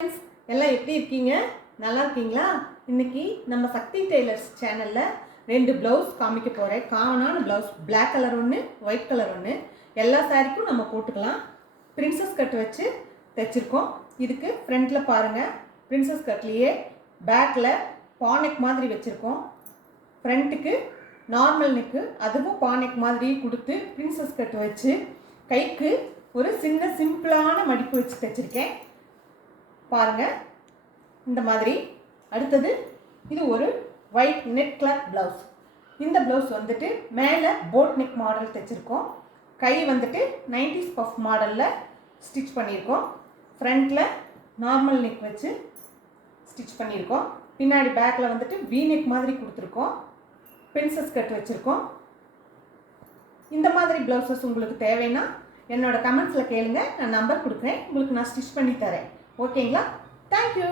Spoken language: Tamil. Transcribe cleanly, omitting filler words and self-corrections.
ஃப்ரெண்ட்ஸ் எல்லாம் எப்படி இருக்கீங்க? நல்லா இருக்கீங்களா? இன்னைக்கு நம்ம சக்தி டெய்லர்ஸ் சேனலில் 2 ப்ளவுஸ் காமிக்க போகிறேன். காமனான ப்ளவுஸ், பிளாக் கலர் ஒன்று, ஒயிட் கலர் ஒன்று. எல்லா சாரிக்கும் நம்ம போட்டுக்கலாம். பிரின்சஸ் கட் வச்சு தைச்சிருக்கோம். இதுக்கு ஃப்ரண்ட்டில் பாருங்கள், பிரின்சஸ் கட்லேயே பேக்கில் பானெக் மாதிரி வச்சுருக்கோம். ஃப்ரண்ட்டுக்கு நார்மல் நெக்கு, அதுவும் பானெக் மாதிரி கொடுத்து பிரின்சஸ் கட் வச்சு கைக்கு ஒரு சிம்பிளான மடிப்பு வச்சு தைச்சிருக்கேன். பாருங்கள், இந்த மாதிரி. அடுத்தது இது ஒரு ஒயிட் நெட் கிளாத் ப்ளவுஸ். இந்த ப்ளவுஸ் வந்துட்டு மேலே போட் நெக் மாடல் தைச்சிருக்கோம். கை வந்துட்டு 90s பஃப் மாடலில் ஸ்டிச் பண்ணியிருக்கோம். ஃப்ரண்ட்டில் நார்மல் நெக் வச்சு ஸ்டிச் பண்ணியிருக்கோம். பின்னாடி பேக்கில் வந்துட்டு வி நெக் மாதிரி கொடுத்துருக்கோம். பிரின்சஸ் கட் வச்சுருக்கோம். இந்த மாதிரி ப்ளவுசஸ் உங்களுக்கு தேவைன்னா என்னோடய கமெண்ட்ஸில் கேளுங்க, நான் நம்பர் கொடுக்குறேன், உங்களுக்கு நான் ஸ்டிச் பண்ணி தரேன். ஓகேங்களா? தேங்க்யூ.